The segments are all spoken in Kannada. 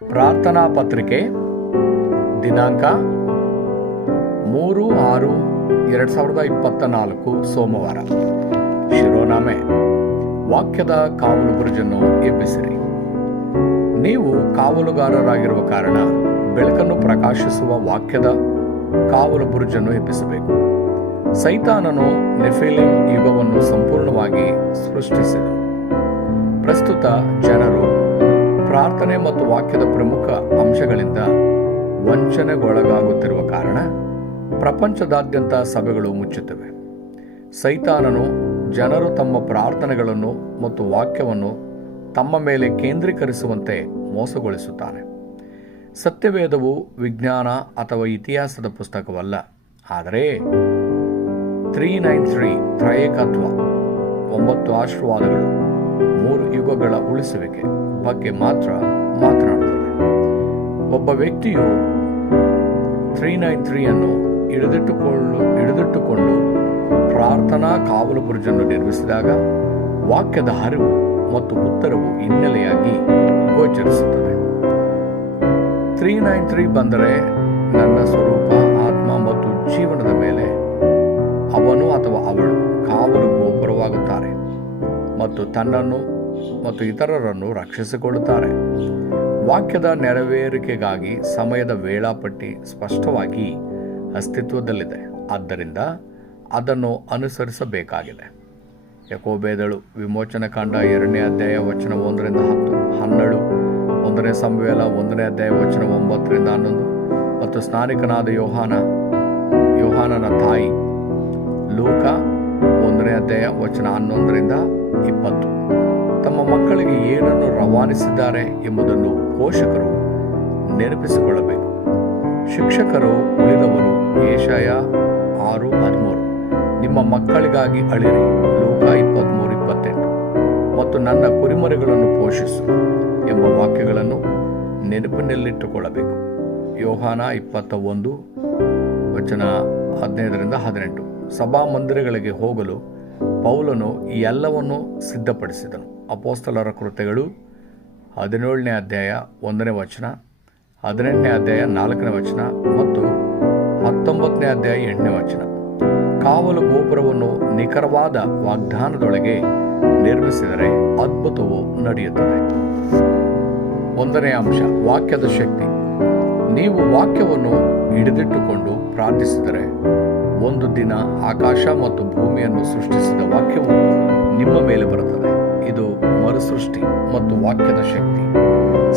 ಪ್ರಾರ್ಥನಾ ಪತ್ರಿಕೆ, ದಿನಾಂಕ ಮೂರು ಆರು ಎರಡು ಸಾವಿರದ ಇಪ್ಪತ್ತ ನಾಲ್ಕು ಸೋಮವಾರ. ಶಿರೋನಾಮೆ. ವಾಕ್ಯದ ಕಾವಲು ಬುರುಜನ್ನು ಎಬ್ಬಿಸಿರಿ. ನೀವು ಕಾವಲುಗಾರರಾಗಿರುವ ಕಾರಣ ಬೆಳಕನ್ನು ಪ್ರಕಾಶಿಸುವ ವಾಕ್ಯದ ಕಾವಲು ಬುರುಜನ್ನು ಎಬ್ಬಿಸಬೇಕು. ಸೈತಾನನು ನೆಫೆಲಿಂಗ್ ಯುಗವನ್ನು ಸಂಪೂರ್ಣವಾಗಿ ಸೃಷ್ಟಿಸಿದನು ಪ್ರಸ್ತುತ ಜನರು ಪ್ರಾರ್ಥನೆ ಮತ್ತು ವಾಕ್ಯದ ಪ್ರಮುಖ ಅಂಶಗಳಿಂದ ವಂಚನೆಗೊಳಗಾಗುತ್ತಿರುವ ಕಾರಣ ಪ್ರಪಂಚದಾದ್ಯಂತ ಸಭೆಗಳು ಮುಚ್ಚುತ್ತವೆ. ಸೈತಾನನು ಜನರು ತಮ್ಮ ಪ್ರಾರ್ಥನೆಗಳನ್ನು ಮತ್ತು ವಾಕ್ಯವನ್ನು ತಮ್ಮ ಮೇಲೆ ಕೇಂದ್ರೀಕರಿಸುವಂತೆ ಮೋಸಗೊಳಿಸುತ್ತಾನೆ. ಸತ್ಯವೇದವು ವಿಜ್ಞಾನ ಅಥವಾ ಇತಿಹಾಸದ ಪುಸ್ತಕವಲ್ಲ. ಆದರೆ ತ್ರೀ ನೈನ್ ತ್ರೀ ತ್ರಯೇಕತ್ವ, ಒಂಬತ್ತು ಆಶೀರ್ವಾದಗಳು ಮೂರು ಯುಗಗಳ ಉಳಿಸುವಿಕೆ ಬಗ್ಗೆ ಮಾತ್ರ ಮಾತನಾಡುತ್ತದೆ. ಒಬ್ಬ ವ್ಯಕ್ತಿಯು ತ್ರೀ ನೈನ್ ತ್ರೀಯನ್ನು ಹಿಡಿದಿಟ್ಟುಕೊಳ್ಳು, ಹಿಡಿದಿಟ್ಟುಕೊಂಡು ಪ್ರಾರ್ಥನಾ ಕಾವಲು ಬುರುಜನ್ನು ನಿರ್ಮಿಸಿದಾಗ ವಾಕ್ಯದ ಹರಿವು ಮತ್ತು ಉತ್ತರವು ಹಿನ್ನೆಲೆಯಾಗಿ ಗೋಚರಿಸುತ್ತದೆ. ತ್ರೀ ನೈನ್ ತ್ರೀ ಬಂದರೆ ನನ್ನ ಸ್ವರೂಪ, ಆತ್ಮ ಮತ್ತು ಜೀವನದ ಮೇಲೆ ಅವನು ಅಥವಾ ಅವಳು ಕಾವಲು ಮತ್ತು ತನ್ನನ್ನು ಮತ್ತು ಇತರರನ್ನು ರಕ್ಷಿಸಿಕೊಳ್ಳುತ್ತಾರೆ. ವಾಕ್ಯದ ನೆರವೇರಿಕೆಗಾಗಿ ಸಮಯದ ವೇಳಾಪಟ್ಟಿ ಸ್ಪಷ್ಟವಾಗಿ ಅಸ್ತಿತ್ವದಲ್ಲಿದೆ. ಆದ್ದರಿಂದ ಅದನ್ನು ಅನುಸರಿಸಬೇಕಾಗಿದೆ. ಯಕೋಬೇದಳು ವಿಮೋಚನ ಕಾಂಡ ಎರಡನೇ ಅಧ್ಯಾಯ ವಚನ ಒಂದರಿಂದ ಹತ್ತು, ಹನ್ನೆರಡು, ಒಂದನೇ ಸಂವೇಲ ಒಂದನೇ ಅಧ್ಯಾಯ ವಚನ ಒಂಬತ್ತರಿಂದ ಹನ್ನೊಂದು ಮತ್ತು ಸ್ನಾನಿಕನಾದ ಯೋಹಾನ, ಯೋಹಾನನ ತಾಯಿ ಲೂಕ ಅಧ್ಯಾಯ ವಚನ ಹನ್ನೊಂದರಿಂದ ಇಪ್ಪತ್ತು. ತಮ್ಮ ಮಕ್ಕಳಿಗೆ ಏನನ್ನು ರವಾನಿಸಿದ್ದಾರೆ ಎಂಬುದನ್ನು ಪೋಷಕರು ನೆನಪಿಸಿಕೊಳ್ಳಬೇಕು. ಶಿಕ್ಷಕರು ಉಳಿದವರು ಏಷಾಯ ಆರು ಹದಿಮೂರು. ನಿಮ್ಮ ಮಕ್ಕಳಿಗಾಗಿ ಅಳಿರಿ. ಲೋಕ ಇಪ್ಪತ್ತ್ಮೂರು ಇಪ್ಪತ್ತೆಂಟು. ಮತ್ತು ನನ್ನ ಕುರಿಮರಿಗಳನ್ನು ಪೋಷಿಸು ಎಂಬ ವಾಕ್ಯಗಳನ್ನು ನೆನಪಿನಲ್ಲಿಟ್ಟುಕೊಳ್ಳಬೇಕು. ಯೋಹಾನ ಇಪ್ಪತ್ತ ಒಂದು ವಚನ ಹದಿನೈದರಿಂದ ಹದಿನೆಂಟು. ಸಭಾ ಮಂದಿರಗಳಿಗೆ ಹೋಗಲು ಪೌಲನು ಈ ಎಲ್ಲವನ್ನು ಸಿದ್ಧಪಡಿಸಿದನು. ಅಪೋಸ್ತಲರ ಕೃತ್ಯಗಳು ಹದಿನೇಳನೇ ಅಧ್ಯಾಯ ಒಂದನೇ ವಚನ, ಹದಿನೆಂಟನೇ ಅಧ್ಯಾಯ ನಾಲ್ಕನೇ ವಚನ ಮತ್ತು ಹತ್ತೊಂಬತ್ತನೇ ಅಧ್ಯಾಯ ಎಂಟನೇ ವಚನ. ಕಾವಲು ಗೋಪುರವನ್ನು ನಿಖರವಾದ ವಾಗ್ದಾನದೊಳಗೆ ನಿರ್ಮಿಸಿದರೆ ಅದ್ಭುತವು ನಡೆಯುತ್ತದೆ. ಒಂದನೇ ಅಂಶ, ವಾಕ್ಯದ ಶಕ್ತಿ. ನೀವು ವಾಕ್ಯವನ್ನು ಹಿಡಿದಿಟ್ಟುಕೊಂಡು ಪ್ರಾರ್ಥಿಸಿದರೆ ಒಂದು ದಿನ ಆಕಾಶ ಮತ್ತು ಭೂಮಿಯನ್ನು ಸೃಷ್ಟಿಸಿದ ವಾಕ್ಯವು ನಿಮ್ಮ ಮೇಲೆ ಬರುತ್ತದೆ. ಇದು ಮರುಸೃಷ್ಟಿ ಮತ್ತು ವಾಕ್ಯದ ಶಕ್ತಿ.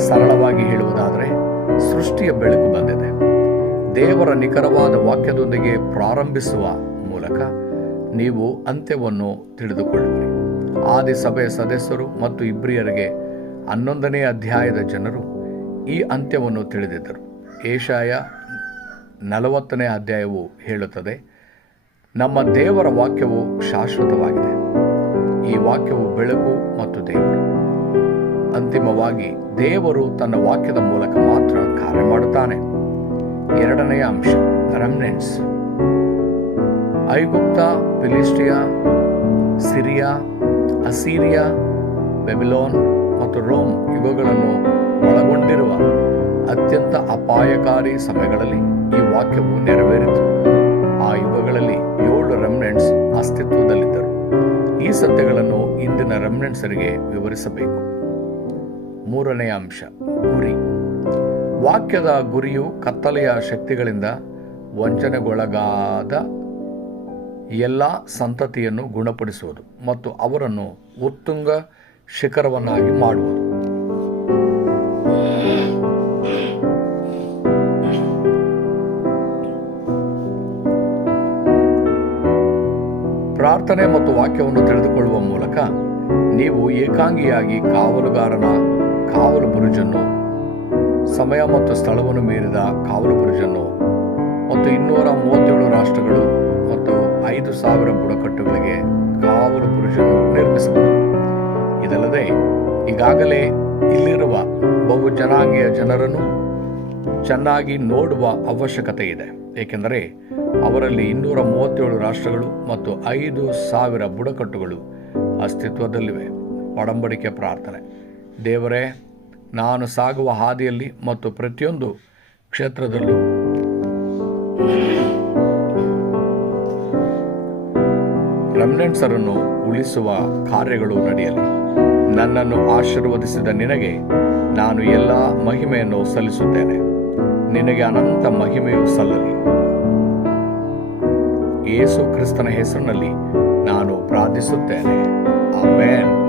ಸರಳವಾಗಿ ಹೇಳುವುದಾದರೆ, ಸೃಷ್ಟಿಯ ಬೆಳಕು ಬಂದಿದೆ. ದೇವರ ನಿಖರವಾದ ವಾಕ್ಯದೊಂದಿಗೆ ಪ್ರಾರಂಭಿಸುವ ಮೂಲಕ ನೀವು ಅಂತ್ಯವನ್ನು ತಿಳಿದುಕೊಳ್ಳುವಿರಿ. ಆದಿ ಸಭೆಯ ಸದಸ್ಯರು ಮತ್ತು ಇಬ್ರಿಯರಿಗೆ ಹನ್ನೊಂದನೇ ಅಧ್ಯಾಯದ ಜನರು ಈ ಅಂತ್ಯವನ್ನು ತಿಳಿದಿದ್ದರು. ಏಷಾಯ ನಲವತ್ತನೇ ಅಧ್ಯಾಯವು ಹೇಳುತ್ತದೆ, ನಮ್ಮ ದೇವರ ವಾಕ್ಯವು ಶಾಶ್ವತವಾಗಿದೆ. ಈ ವಾಕ್ಯವು ಬೆಳಕು ಮತ್ತು ದೇವರು. ಅಂತಿಮವಾಗಿ, ದೇವರು ತನ್ನ ವಾಕ್ಯದ ಮೂಲಕ ಮಾತ್ರ ಕಾರ್ಯ ಮಾಡುತ್ತಾನೆ. ಎರಡನೆಯ ಅಂಶ ರೆಮ್ನೆಂಟ್ಸ್ ಐಗುಪ್ತ ಫಿಲಿಸ್ಟಿಯಾ ಸಿರಿಯಾ, ಅಸೀರಿಯಾ, ಬೆಬಿಲೋನ್ ಮತ್ತು ರೋಮ್ ಇವುಗಳನ್ನು ಒಳಗೊಂಡಿರುವ ಅಪಾಯಕಾರಿ ಸಮಯಗಳಲ್ಲಿ ಈ ವಾಕ್ಯವು ನೆರವೇರಿತು. ಆ ಯುಗಗಳಲ್ಲಿ ಏಳು ರೆಮ್ನೆಂಟ್ಸ್ ಅಸ್ತಿತ್ವದಲ್ಲಿದ್ದರು. ಈ ಸತ್ಯಗಳನ್ನು ಇಂದಿನ ರೆಮ್ನೆಂಟ್ಸರಿಗೆ ವಿವರಿಸಬೇಕು. ಮೂರನೆಯ ಅಂಶ, ಗುರಿ. ವಾಕ್ಯದ ಗುರಿಯು ಕತ್ತಲೆಯ ಶಕ್ತಿಗಳಿಂದ ವಂಚನೆಗೊಳಗಾದ ಎಲ್ಲ ಸಂತತಿಯನ್ನು ಗುಣಪಡಿಸುವುದು ಮತ್ತು ಅವರನ್ನು ಉತ್ತುಂಗ ಶಿಖರವನ್ನಾಗಿ ಮಾಡುವುದು. ಪ್ರಾರ್ಥನೆ ಮತ್ತು ವಾಕ್ಯವನ್ನು ತಿಳಿದುಕೊಳ್ಳುವ ಮೂಲಕ ನೀವು ಏಕಾಂಗಿಯಾಗಿ ಕಾವಲುಗಾರನ ಕಾವಲು ಬುರುಜನ್ನು ಸಮಯ ಮತ್ತು ಸ್ಥಳವನ್ನು ಮೀರಿದ ಕಾವಲು ಬುರುಜನ್ನು ಮತ್ತು ಇನ್ನೂರ ಮೂವತ್ತೇಳು ರಾಷ್ಟ್ರಗಳು ಮತ್ತು ಐದು ಸಾವಿರ ಬುಡಕಟ್ಟುಗಳಿಗೆ ಕಾವಲು ಬುರುಜನ್ನು ನಿರ್ಮಿಸಬಹುದು. ಇದಲ್ಲದೆ ಈಗಾಗಲೇ ಇಲ್ಲಿರುವ ಬಹು ಜನಾಂಗೀಯ ಜನರನ್ನು ಚೆನ್ನಾಗಿ ನೋಡುವ ಅವಶ್ಯಕತೆ ಇದೆ ಏಕೆಂದರೆ ಅವರಲ್ಲಿ ಇನ್ನೂರ ಮೂವತ್ತೇಳು ರಾಷ್ಟ್ರಗಳು ಮತ್ತು ಐದು ಸಾವಿರ ಬುಡಕಟ್ಟುಗಳು ಅಸ್ತಿತ್ವದಲ್ಲಿವೆ. ಒಡಂಬಡಿಕೆ ಪ್ರಾರ್ಥನೆ. ದೇವರೇ, ನಾನು ಸಾಗುವ ಹಾದಿಯಲ್ಲಿ ಮತ್ತು ಪ್ರತಿಯೊಂದು ಕ್ಷೇತ್ರದಲ್ಲೂ ರೆಮ್ನೆಂಟ್ಸರನ್ನು ಉಳಿಸುವ ಕಾರ್ಯಗಳು ನಡೆಯಲಿ. ನನ್ನನ್ನು ಆಶೀರ್ವದಿಸಿದ ನಿನಗೆ ನಾನು ಎಲ್ಲ ಮಹಿಮೆಯನ್ನು ಸಲ್ಲಿಸುತ್ತೇನೆ. ನಿನಗೆ ಅನಂತ ಮಹಿಮೆಯು ಸಲ್ಲಲಿ. ಯೇಸು ಕ್ರಿಸ್ತನ ಹೆಸರಿನಲ್ಲಿ ನಾನು ಪ್ರಾರ್ಥಿಸುತ್ತೇನೆ. ಆಮೇನ್.